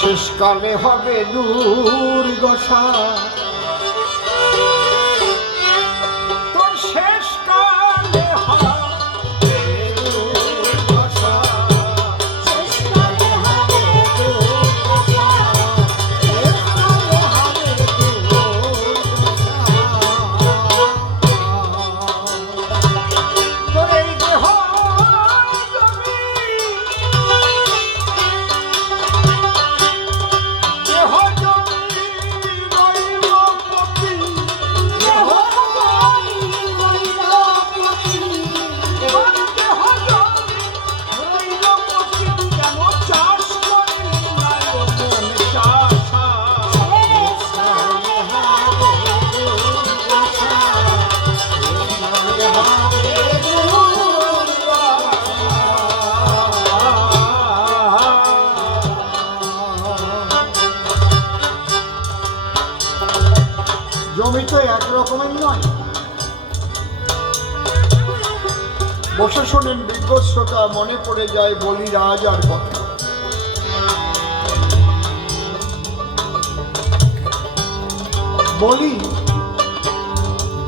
শেষকালে হবে দুর্দশা, তোর শেষকালে হবে দুর্দশা, শেষকালে হবে দুর্দশা, শেষকালে হবে দুর্দশা। তোর এই দেহ জমি তো একরকমের নয়। বসে শোনেন বিজ্ঞ শ্রোতা, মনে পড়ে যায় বলি রাজার কথা। বলি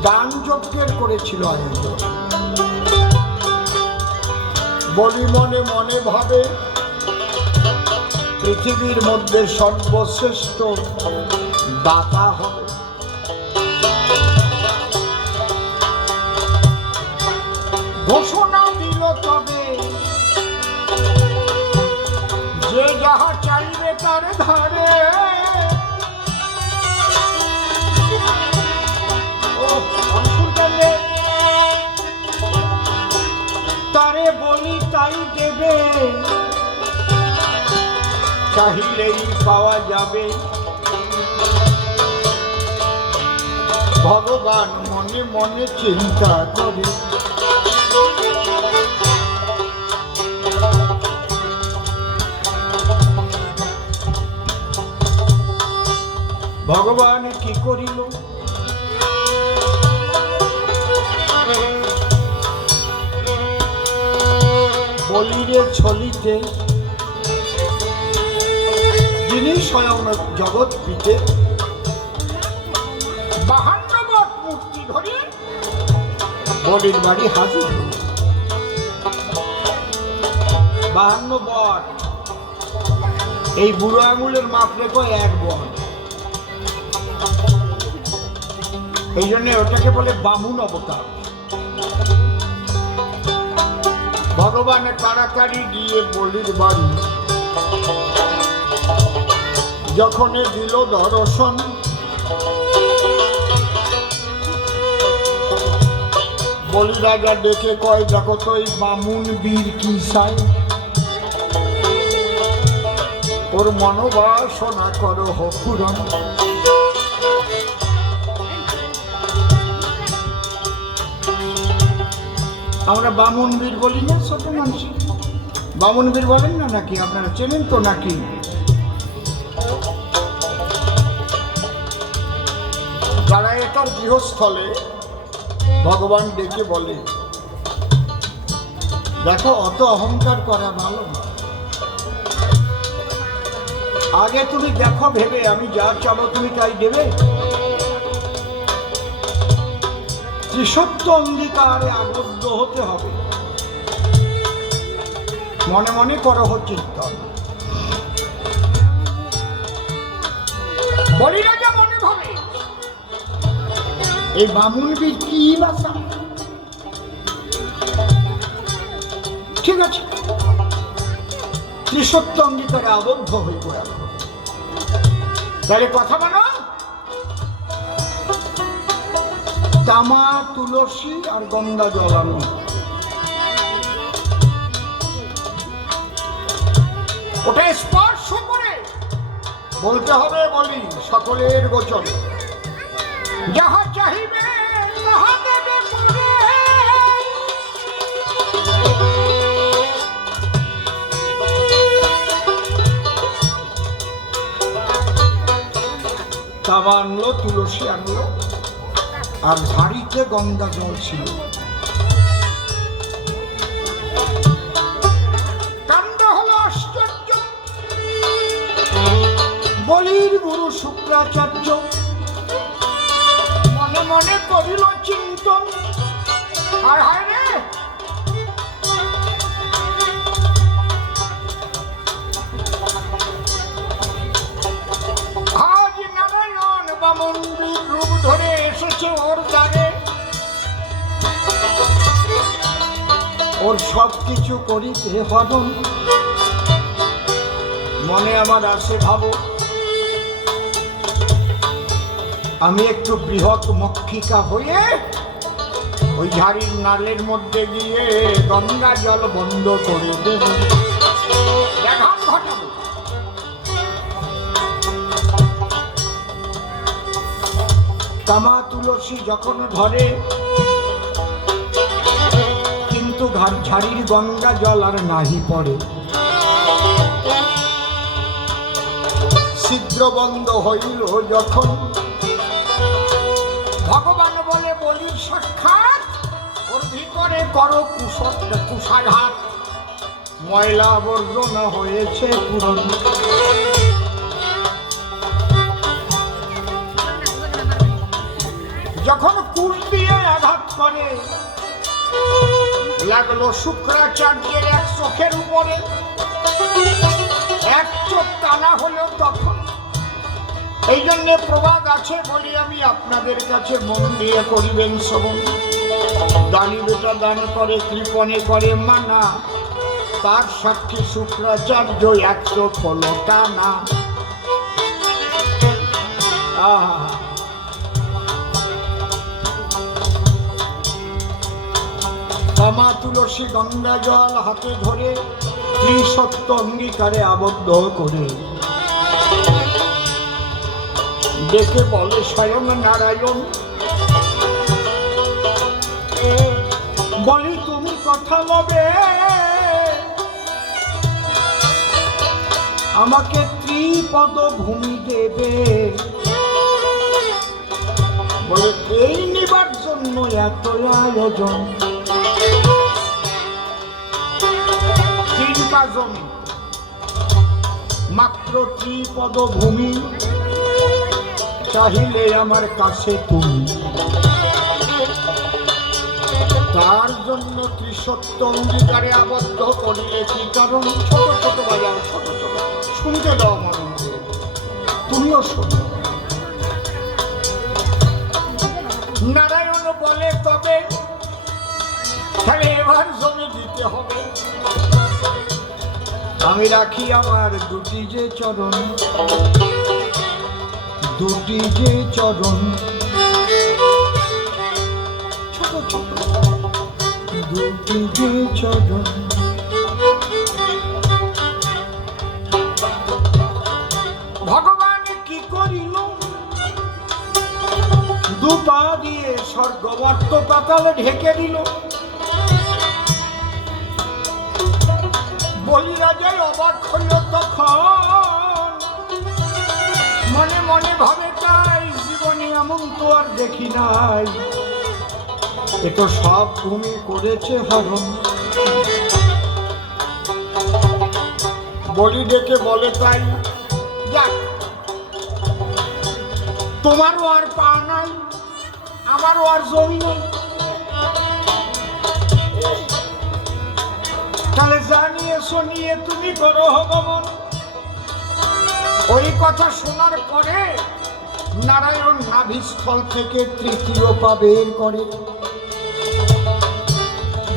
দান যজ্ঞের করেছিল আয়োজন। বলি মনে মনে ভাবে পৃথিবীর মধ্যে সর্বশ্রেষ্ঠ দাতা হবে। ঘোষণা দিল তবে যে যাহা চাইবে তার ধারে, তারে বলি তাই দেবে, চাহিলেই পাওয়া যাবে। ভগবান মনে মনে চিন্তা করে, ভগবান কি করিল? বলিরে ছলিতে যিনি স্বয়ং জগৎ পিতে, 52 বট মূর্তি ধরে বলির বাড়ি হাজির। 52 বট, এই বুড়ো আঙুলের মাপ রেখো 1 বট। এই জন্য ওটাকে বলে বামুন অবতার। ভগবান কারাকারি গিয়ে বলির বাড়ি যখন দিল দর্শন, বলি রাজা ডেকে কয়, দেখো তো এই বামুন বীর কি চাই, ওর মনোবাসনা করো হোক পূরণ। আমরা বামুন বীর বলি না, ছোট মানুষ বামুন বীর বলেন না নাকি? আপনারা চেনেন তো নাকি? যারা এটার গৃহস্থলে ভগবান ডেকে বলে, দেখো অত অহংকার করা ভালো না, আগে তুমি দেখো ভেবে আমি যা চাবো তুমি তাই দেবে। ত্রিসত্য অঙ্গীকারে আবদ্ধ হতে হবে, মনে মনে করো চিন্তন। বলি রাজা মনে ভাবে এই বামুনবীর কি ভাষা? ঠিক আছে, ত্রিসত্য অঙ্গীকারে আবদ্ধ হইব এখন। তাহলে কথা বলো, তামা, তুলসী আর গঙ্গা জল আনো। ওটা স্পর্শ করে বলতে হবে, বলি সকলের গোচরে, যাহা চাহিবে তাহা দেবে করে। তামা আনলো, তুলসী আনলো, আর ঝাড়িতে গঙ্গা জল ছিল। কাণ্ড হলো আশ্চর্য। বলির গুরু শুক্রাচার্য মনে মনে করিল চিন্তন, হায় হায় রে, আজ নারায়ণ বামনবীর রূপ ধরে এসেছে ওর দ্বারে। ওর সব কিছু করিতে হরণ। মনে আমার আসে ভাবো, আমি একটু বৃহৎ মক্ষিকা হয়ে ওই ঝাড়ির নালের মধ্যে গিয়ে গঙ্গা জল বন্ধ করে দেব, ব্যাঘাত ঘটাবো। তামা তুলসী যখন ধরে, কিন্তু ঝাড়ির গঙ্গা জল আর নাহি পড়ে। ছিদ্র বন্ধ হইল যখন, ভগবান বলে বলির সাক্ষাৎ, ওর ভিতরে করো কুশাঘাত, ময়লা আবর্জনা হয়েছে পূরণ। যখন কুশ দিয়ে আঘাত করে, লাগলো শুক্রাচার্যের এক চোখের উপরে। এক চোখ কানা হলেও তখন। এই জন্য প্রবাদ আছে, বলি আমি আপনাদের কাছে মন দিয়ে করিবেন শ্রবণ। দানি বেটা দান করে, কৃপণে করে মানা, তার সাক্ষী শুক্রাচার্য এক চোখ হলো কানা। তামা তুলসী গঙ্গা জল হাতে ধরে ত্রিসত্য অঙ্গীকারে আবদ্ধ করে ডেকে বলে স্বয়ং নারায়ণ, বলি তুমি কথা বলবে, আমাকে ত্রিপদ ভূমি দেবে। বলে এই নিবার জন্য এত আয়োজন। তিনটা জমি, মাত্র ত্রিপদ ভূমি চাহিলে আমার কাছে তুমি। তার জন্য ত্রিসত্য অঙ্গীকারে আবদ্ধ করিলে কি কারণ? ছোট ছোট বাজাও, ছোট ছোট শুনতে দাও মনে, তুমিও শোনো। নারায়ণ বলে তবে তাহলে এবার জমি দিতে হবে। আমি রাখি আমার দুটি যে চরণ, দুটি যে চরণ, ছোট ছোট দুটি যে চরণ। ভগবান কি করিল? দুপা দিয়ে স্বর্গবর্ত পাতালে ঢেকে দিল। বলি রাজাই অবাক হইল তখন, মনে মনে ভাবে তাই জীবনে এমন তো আর দেখি নাই। এ তো সব ভূমি করেছে হরণ। বলি ডেকে বলে তাই, যাক তোমারও আর পা নাই, আমারও আর জমি নেই, তাহলে জানিয়ে শুনিয়ে তুমি করো ভগবান। ওই কথা শোনার পরে নারায়ণ নাভিস্থল থেকে তৃতীয় পা বের করে,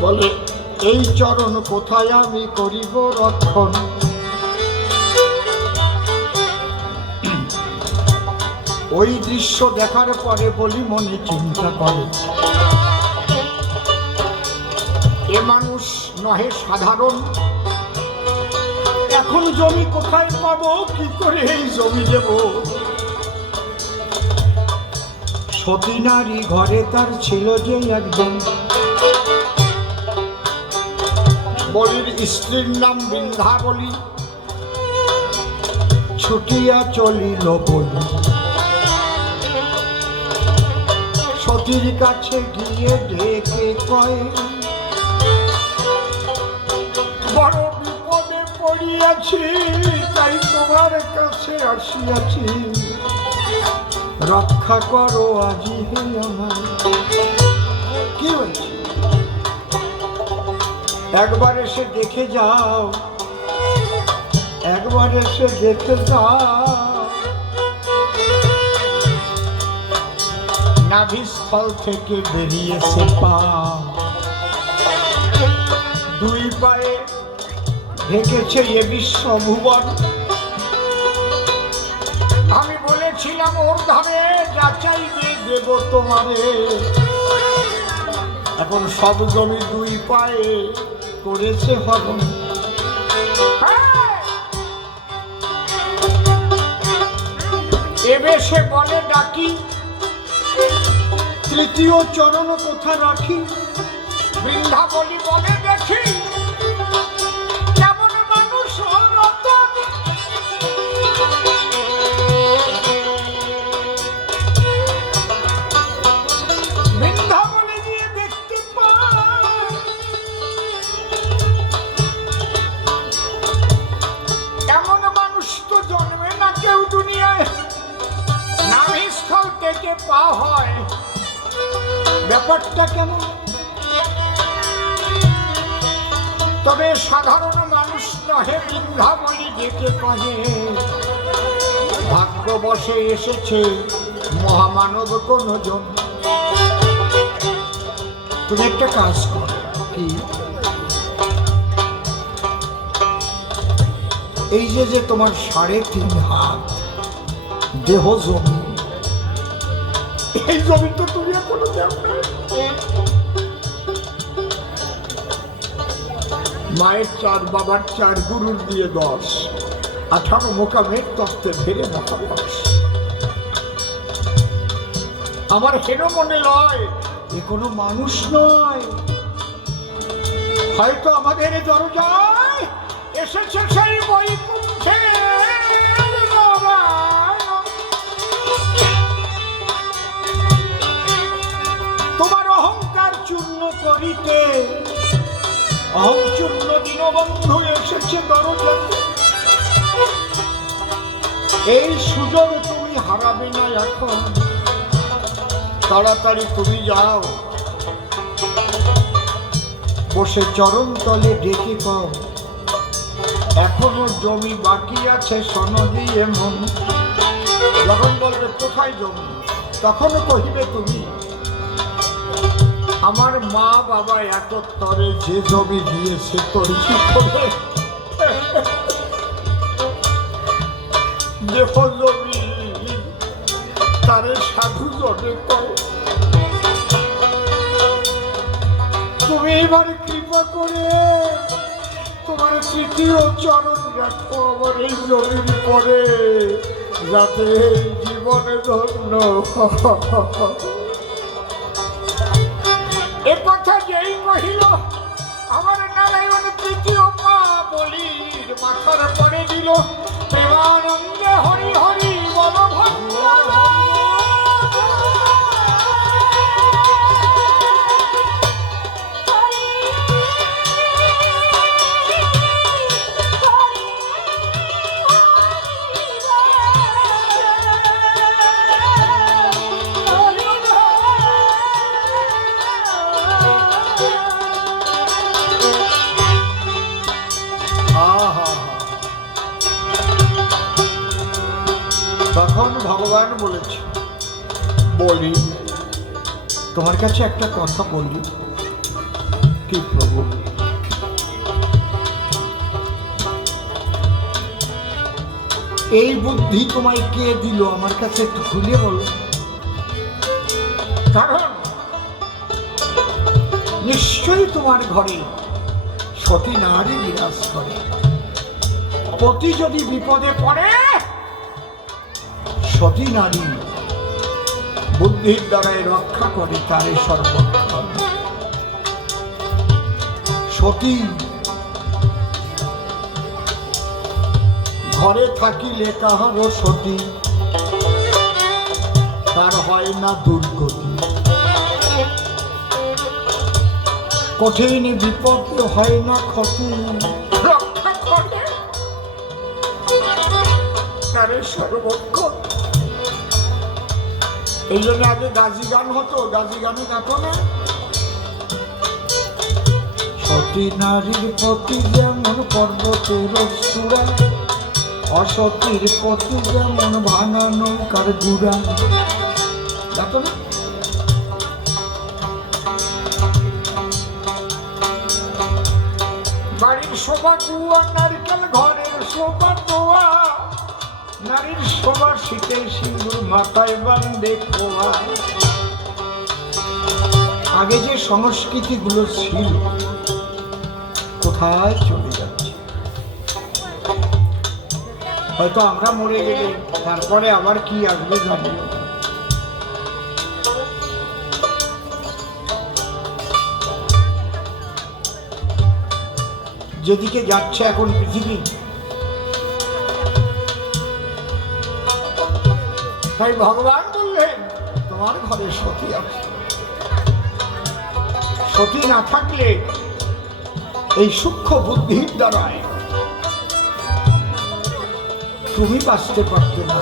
বলে এই চরণ কোথায় আমি করিব রক্ষণ। ওই দৃশ্য দেখার পরে বলি মনে চিন্তা করে, এ মানুষ নহে সাধারণ, এখন জমি কোথায় পাবো, কি করে এই জমি দেব। সতী নারী ঘরে তার ছিল যে একজন, বলির স্ত্রীর নাম বৃন্দাবলী, ছুটিয়া চলিল বলি। সতীর কাছে গিয়ে ডেকে কয়, বড় বিপদে পড়িয়াছি, তাই তোমার কাছে আসিয়াছি, রক্ষা করো আজি হে আমার। কি হয়েছে একবার এসে দেখে যাও, একবার এসে দেখে যাও। নাভিস্থল থেকে বেরিয়েছে পা, দুই পায়ে ঢেকেছে এ বিশ্বভুবন। আমি বলেছিলাম ওর ধারে যাচাইবে দেব তোমারে, এখন সব জমি দুই পায়ে করেছে হরণ। এবে সে বলে ডাকি, তৃতীয় চরণ কোথা রাখি। বৃন্দাবলী বলে দেখি, কেমন মানুষ রতন, বৃন্দাবলী দিয়ে দেখতে পায় এমন মানুষ তো জন্মে না কেউ দুনিয়ায়। নাভিস্থল থেকে পা হয়, ব্যাপারটা কেমন। তবে সাধারণ মানুষ নহে, বৃন্দাবলী ডেকে কহে, ভাগ্য বসে এসেছে মহামানব কোন জন। তুমি একটা কাজ করো, কি এই যে তোমার 3.5 হাত দেহ জমি, এই জমি তো তুমি এখনো দেও না। মায়ের 4, বাবার 4, গুরুর দিয়ে 10, 18 মোকামের তত্ত্বে ভেড়ে মহাবাস। আমার হেন মনে লয় এ কোনো মানুষ নয়, হয়তো আমাদের দরজায় এসেছে সেই বৈকুণ্ঠে তোমার অহংকার চূর্ণ করিতে। অহংচূর্ণ দীনবন্ধু এসেছে দরজায়, এই সুযোগ তুমি হারাবে না এখন। তাড়াতাড়ি তুমি যাও, বসে চরণ তলে ডেকে কও, এখনো জমি বাকি আছে সনদি এমন। যখন বলবে কোথায় জমি, তখনও কহিবে তুমি, আমার মা বাবা একত্তরে যে জমি দিয়েছে তোর কি করে দেহ জমি তারে সাধু জনে কয়। তুমি এবার কৃপা করে তোমার তৃতীয় চরণ রাখো আমার এই জমির পরে, যাতে জীবনে ধন্য। এ কথা যেই কহিল, আমার নারায়ণ তৃতীয় পা বলির মাথার পরে দিল। প্রেমানন্দে হরি হরি বল ভগবান। ভগবান বলেছে, বলি তোমার কাছে একটা কথা বলি। কি প্রভু? এই বুদ্ধি তোমায় কে দিল আমার কাছে একটু খুলে বলো। কারণ নিশ্চয়ই তোমার ঘরে সতী নারী বিরাজ করে। পতি যদি বিপদে পড়ে, সতী নারী বুদ্ধির দ্বারাই রক্ষা করে তারে সর্বক্ষণ। সতী ঘরে থাকিলে কাহারও সতী, তার হয় না দুর্গতি। কঠিন বিপদে হয় না ক্ষতি, রক্ষা করে তারে সর্বক্ষণ। এই জন্য আগে গাজি গান হতো, গাজি গানে গাতো না, সতী নারীর প্রতি যেমন পর্বতের চূড়া, অসতীর প্রতি যেমন ভাঙা নৌকার গুড়া। গাতো না? বাড়ির শোভা কুয়া নারকেল, ঘরের শোভা দোয়া, নারীর শোভা শীতে সিঁদুর মাথায় বান্ধে খোয়া। আগে যে সংস্কৃতিগুলো ছিল কোথায় চলে যাচ্ছে? হয়তো আমরা মরে গেলে তারপরে আবার কি আসবে জানি। যেদিকে যাচ্ছে এখন পৃথিবী, তাই ভগবান বললেন তোমার ঘরে সতী আছে। সতী না থাকলে এই সূক্ষ্ম বুদ্ধির দ্বারায় তুমি বাঁচতে পারতে না।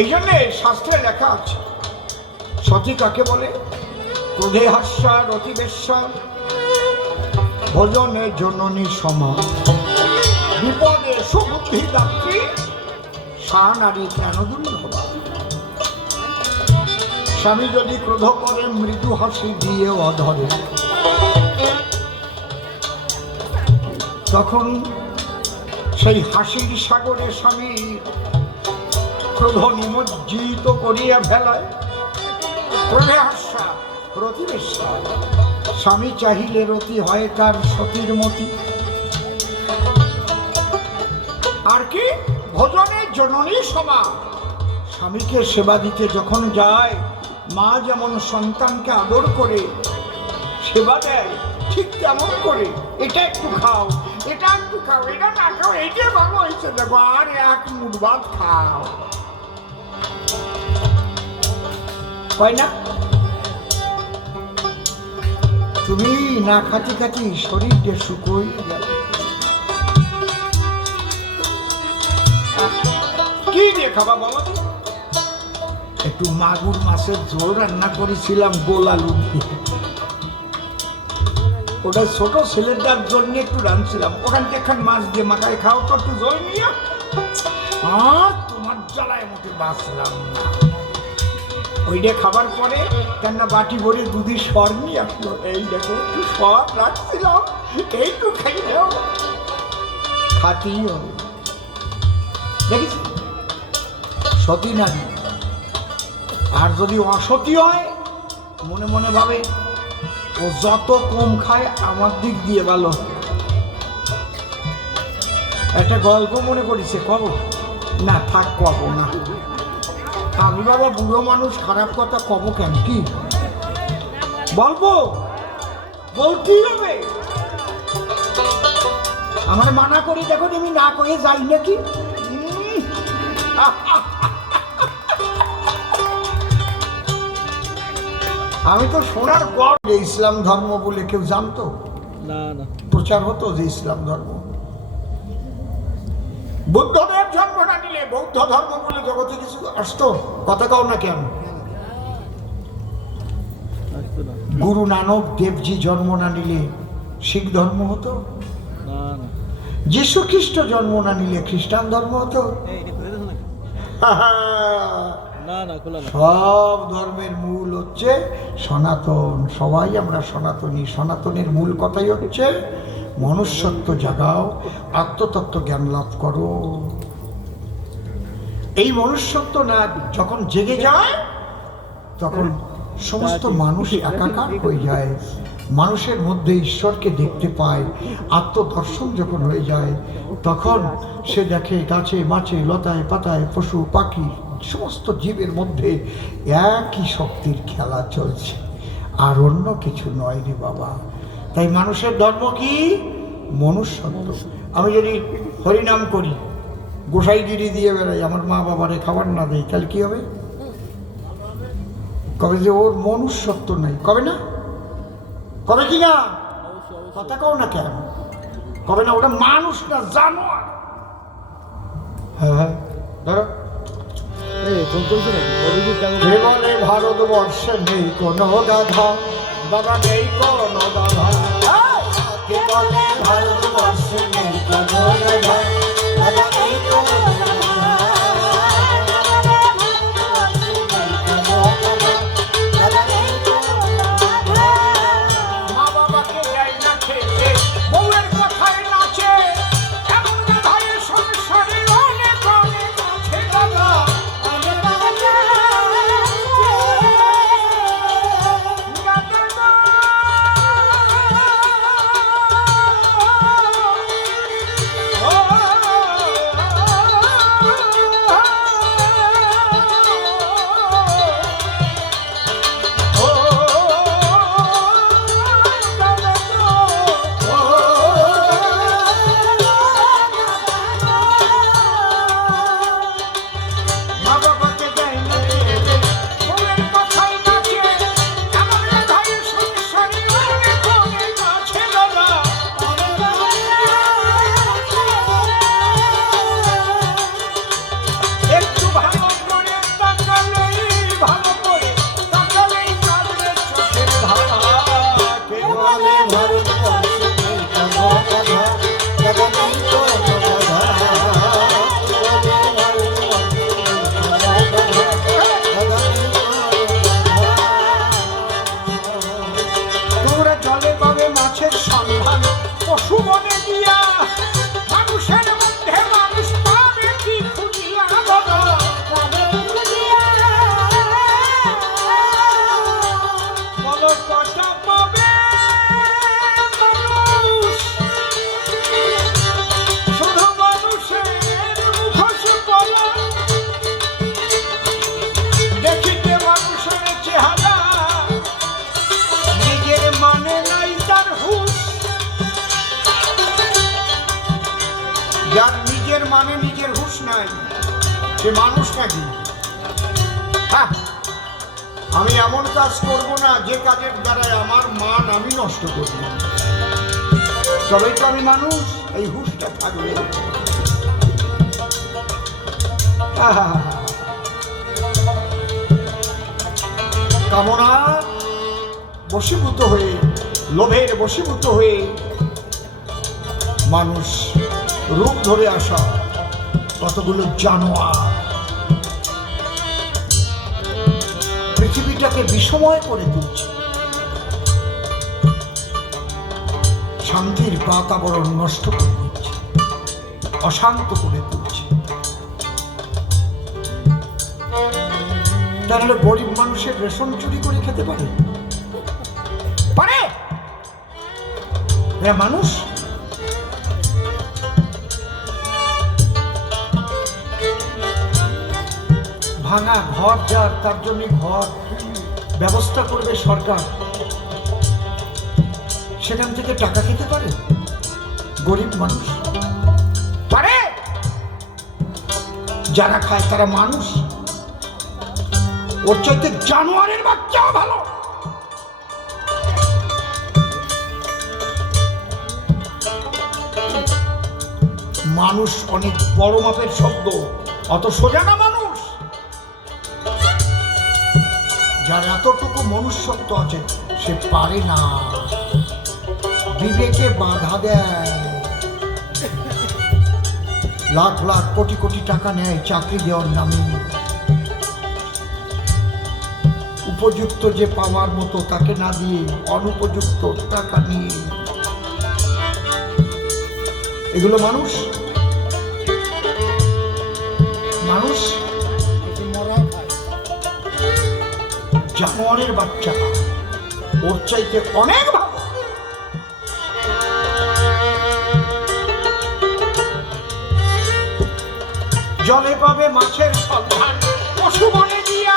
এই জন্যে শাস্ত্রে লেখা আছে, সতী কাকে বলে? ক্রোধে হাস্যা রতিবেশ্যা, ভোজনে জননী সমা, বিপদে সুবুদ্ধি দাত্রী, সা নারী কেন দুর্লভা। স্বামী যদি ক্রোধ করে মৃদু হাসি দিয়ে অধরে, তখন সেই হাসির সাগরে স্বামী ক্রোধ নিমজ্জিত করিয়া ফেলায়। ক্রোধে হাস্যা রতিবেশ্যা, স্বামী চাহিলে রতি হয় তার সতীর মতি। আর কি? ভোজনে জননী সমা, স্বামীকে সেবা দিতে যখন যায়, মা যেমন সন্তানকে আদর করে সেবা দেয়, ঠিক তেমন করে এটা একটু খাও, এটা একটু খাও, এটা না খাও, এইটা ভালো হয়েছে দেখো, আর এক মুঠ ভাত খাও, হয় না? তুমি না খাতে খাতে শরীরটা শুকোই গেল। কি দিয়ে খাবা বলো? একটু মাগুর মাছের ঝোল রান্না করেছিলাম গোল আলু দিয়ে, ওটা ছোট ছেলেটার জন্য একটু রাঁধছিলাম। ওখান থেকে একখান মাছ দিয়ে মাখায় খাও তো একটু ঝোল নিয়ে, আর তোমার জ্বালায় মতো বাঁচলাম না। ওইটা খাবার পরে কেননা বাটি ভরে দুধের সর নিয়ে আসলো, এই দেখো একটু সর রাখছিলাম, এইটু খাই দাও, খাতেই হবে। দেখিস সতী নারী। আর যদি অসতী হয়, মনে মনে ভাবে ও যত কম খায় আমার দিক দিয়ে ভালো। একটা গল্প মনে করেছে, কব না? থাক, কব না। আমি বাবা বুড়ো মানুষ, খারাপ কথা কব কেন? কি বলবো? বলতেই হবে। আমার মানা করি দেখো, আমি না করে যাই নাকি? আমি তো শোনার পর যে ইসলাম ধর্ম বলে কেউ জানতো না, প্রচার হতো যে ইসলাম ধর্ম। বুদ্ধদেব জন্ম না নিলে বৌদ্ধ ধর্ম বলে জগতে কিছু আসতো? কথা কাও না কেন? গুরু নানক দেবজি জন্ম না নিলে শিখ ধর্ম হতো? যীশু খ্রিস্ট জন্ম না নিলে খ্রিস্টান ধর্ম হতো? সব ধর্মের মূল হচ্ছে সনাতন। সবাই আমরা সনাতনী। সনাতনের মূল কথাই হচ্ছে মনুষ্যত্ব জাগাও, আত্মতত্ত্ব জ্ঞান লাভ করো। এই মনুষ্যত্ব না যখন জেগে যায় তখন সমস্ত মানুষ একাকার হয়ে যায়। মানুষের মধ্যে ঈশ্বরকে দেখতে পায়। আত্মদর্শন যখন হয়ে যায় তখন সে দেখে গাছে মাছে লতায় পাতায় পশু পাখি সমস্ত জীবের মধ্যে একই শক্তির খেলা চলছে, আর অন্য কিছু নয় রে বাবা। তাই মানুষের ধর্ম কি? মনুষ্যত্ব। আমি যদি হরিনাম করি, গোসাইগিরি দিয়ে বেড়াই, আমার মা বাবারে খাবার না দেয়, তাহলে কি হবে? কবে যে ওর মনুষ্যত্ব নাই, কবে না? কবে কি না? কথা কও না কেন? কবে না? ওটা মানুষ না, জানোয়ার। হ্যাঁ হ্যাঁ, ধরো। বলে ভারতবর্ষে নেই কোনো গাধা, দাদা নেই কোনো গাধা। কে বলে ভারতবর্ষে নেই কোনো গাধা, দাদা নেই কোনো যার নিজের মানে নিজের হুঁশ নাই, সে মানুষ নাকি? হ্যাঁ, আমি এমন কাজ করব না যে কাজের দ্বারায় আমার মান আমি নষ্ট করব, তবেই তো আমি মানুষ। এই হুঁশটা থাকবে। কামনা বশীভূত হয়ে, লোভের বশীভূত হয়ে মানুষ রূপ ধরে আসা কতগুলো জানোয়ার পৃথিবীটাকে বিষময় করে তুলছে, শান্তির বাতাবরণ নষ্ট করে দিচ্ছে, অশান্ত করে তুলছে। তাহলে গরিব মানুষের রেশন চুরি করে খেতে পারে? পারে? এরা মানুষ? ভাঙা ঘর যার, তার জন্য ঘর ব্যবস্থা করবে সরকার, সেখান থেকে টাকা খেতে পারে গরিব মানুষ? পারে? যারা খায় তারা মানুষ? ওর চাইতে জানোয়ারের বাচ্চাও ভালো। মানুষ অনেক বড় মাপের শব্দ, অত সোজা না মানুষ। যার এতটুকু মনুষ্যত্ব আছে সে পারে না, বিবেকে বাধা দেয়। লাখ লাখ কোটি কোটি টাকা নেয় চাকরি দেওয়ার নামে। উপযুক্ত যে পাওয়ার মতো তাকে না দিয়ে অনুপযুক্ত টাকা নিয়ে, এগুলো মানুষ? মানুষ জানোয়ারের বাচ্চা, ওর চাইতে অনেক ভালো। জলে পাবে মাছের সন্ধান, পশু বনে দিয়া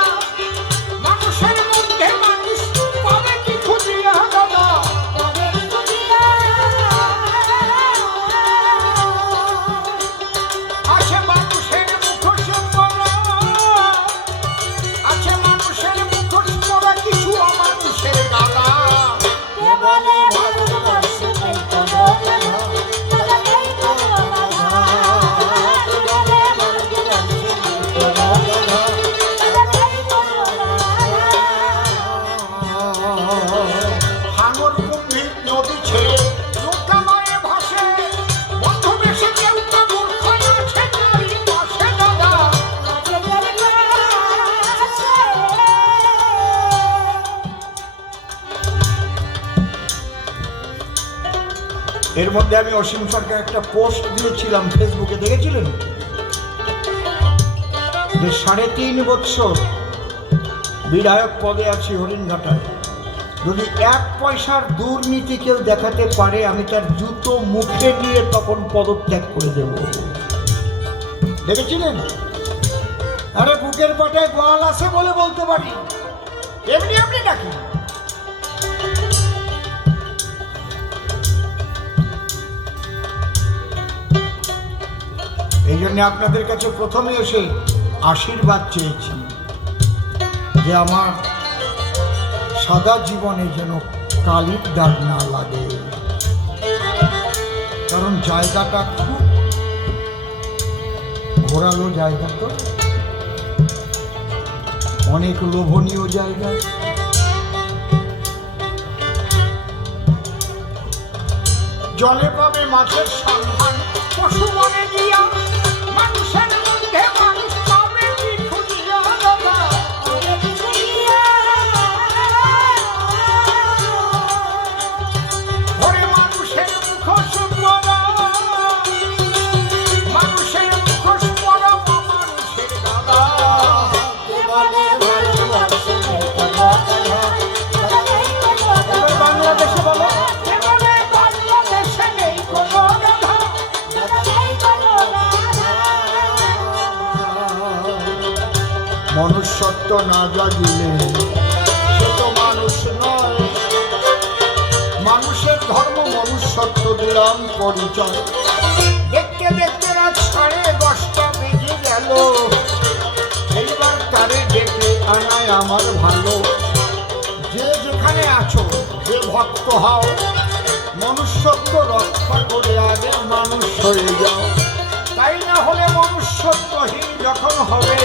মানুষের মধ্যে মানুষ পাবে কি খুঁজিয়া দাদা, আছে মানুষের মুখোশ পরা, আছে মানুষের মুখোশ পরা কিছু অমানুষের গালা। এর মধ্যে আমি অসীম সরকার একটা পোস্ট দিয়েছিলাম ফেসবুকে, দেখেছিলেন? যে 3.5 বছর বিধায়ক পদে আছি হরিণঘাটায়, যদি 1 পয়সার দুর্নীতি কেউ দেখাতে পারে আমি তার জুতো মুখে নিয়ে তখন পদত্যাগ করে দেব। দেখেছিলেন? আরে বুকের পাটায় গোয়াল আছে বলে বলতে পারি, এমনি এমনি নাকি? এই জন্য আপনাদের কাছে প্রথমে এসে আশীর্বাদ চেয়েছি যে আমার সাদা জীবনে যেন কালির দাগ না লাগে, কারণ জায়গাটা খুব ঘোরালো জায়গা, তো অনেক লোভনীয় জায়গা। জলে পাবে মাছের সন্ধান, পশু বনে গিয়া মানুষের মধ্যে মানুষ পাবে কি খুঁজিয়া দাদা, ওরে মানুষের মুখোশ পরা, মানুষের মুখোশ পরা মানুষের দাদা। বাংলাদেশে বলো, মনুষ্যত্ব না জাগিলে সে তো মানুষ নয়। মানুষের ধর্ম মনুষ্যত্ব দিলাম পরিচয়। দেখতে দেখতে রাত 10:30 বেজে গেল, এইবার তারে ডেকে আনায় আমার ভালো। যে যেখানে আছো, যে ভক্ত হও, মনুষ্যত্ব রক্ষা করে আগে মানুষ হয়ে যাও, তাই না হলে মনুষ্যত্বহীন যখন হবে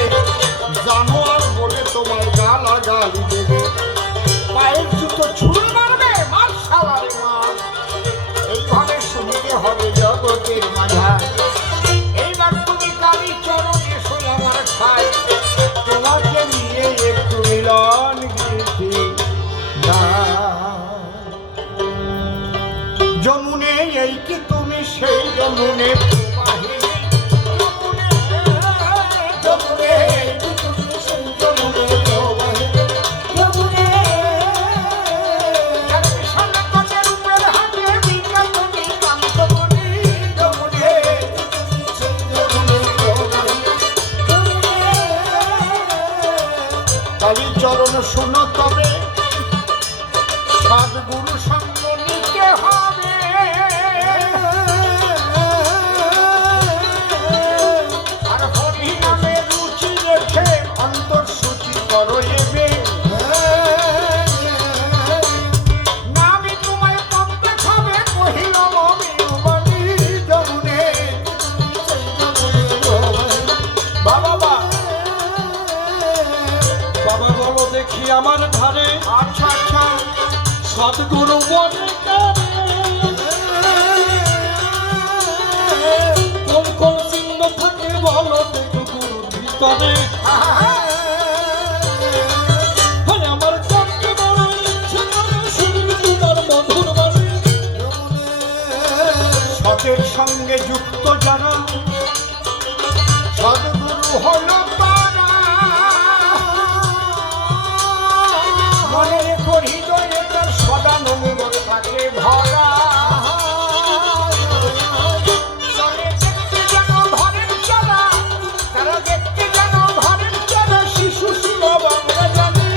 জানোয়ার বলে তোমার গালাগালি দেবে, পায়ের জুতো ছুঁড়ে মারবে, মার শালারে মার। এইভাবে শুনতে হবে জগতের মাঝায়। এইবার তুমি কালী চরণ এসো আমার খাই, তোমাকে নিয়ে একটু মিলন গীতি যমুনে, এই কি তুমি সেই যমুনে চরণ শুনো, তবে সদ্গুরু সঙ্গ নিতে হবে। আর হরি নামে রুচি রেখে অন্তর সূচি করো এবে। না আমি তোমায় পদ্মে খাবে কহিল মমি যমুনে। বাবা বাবা বলো দেখি আমার ধারে, আচ্ছা আচ্ছা, সদ্গুরু বলে কোন কোন আনন্দ থাকে বলো দেখো গুরুর ভিতরে। আমার জানতে বড় ইচ্ছে শুনবি তোমার মধুর বাণী। সতের সঙ্গে যুক্ত যারা সদ্গুরু হলো তারা, মনে করি হৃদয়ে তার সদানন্দ থাকে ভরা। চলে দেখতে যেন ঘরের চলা, তারা দেখতে যেন ঘরের চলা, শিশু সুলভ আমরা জানি।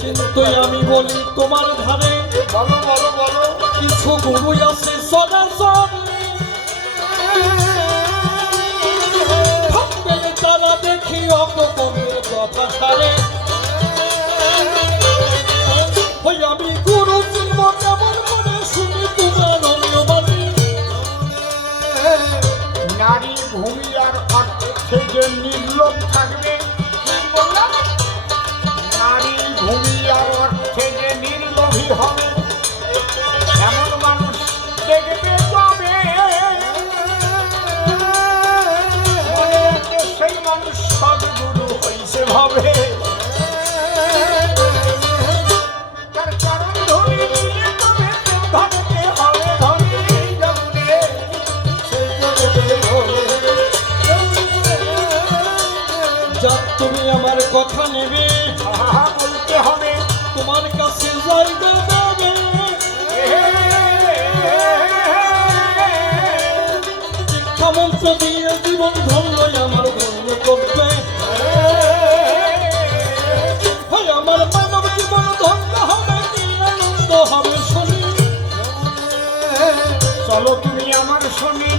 কিন্তু আমি বলি তোমার ধারে বলো বলো বলো, কিছু গুরু আছে সদাচর, তারা দেখি অপকর্মের কথা সারে। ওই আমি গুরু চিনব কেমন করে শুনি তোমার অন্যবাণী। নারী ভূমি আর অর্থে যে নির্লোভ থাকবে, কি বললাম? নারী ভূমি আর অর্থে যে নির্লোভী হবে এমন মানুষ দেখবে তবে মনে রাখবে সেই মানুষ সদ্গুরু হইছে ভাবে। তার চরণ ধরে নিয়ে তবে ধরতে হবে ধরে জগতে। যাক তুমি আমার কথা নেবে, বলতে হবে তোমার কাছে জায়গা দেবে। শিক্ষা মন্ত্র দিয়ে জীবন ধন্য আমার ধন্য করবে। আমার মানব জীবন ধন্য হবে, কি আনন্দ হবে শুনি। চলো তুমি আমার সঙ্গে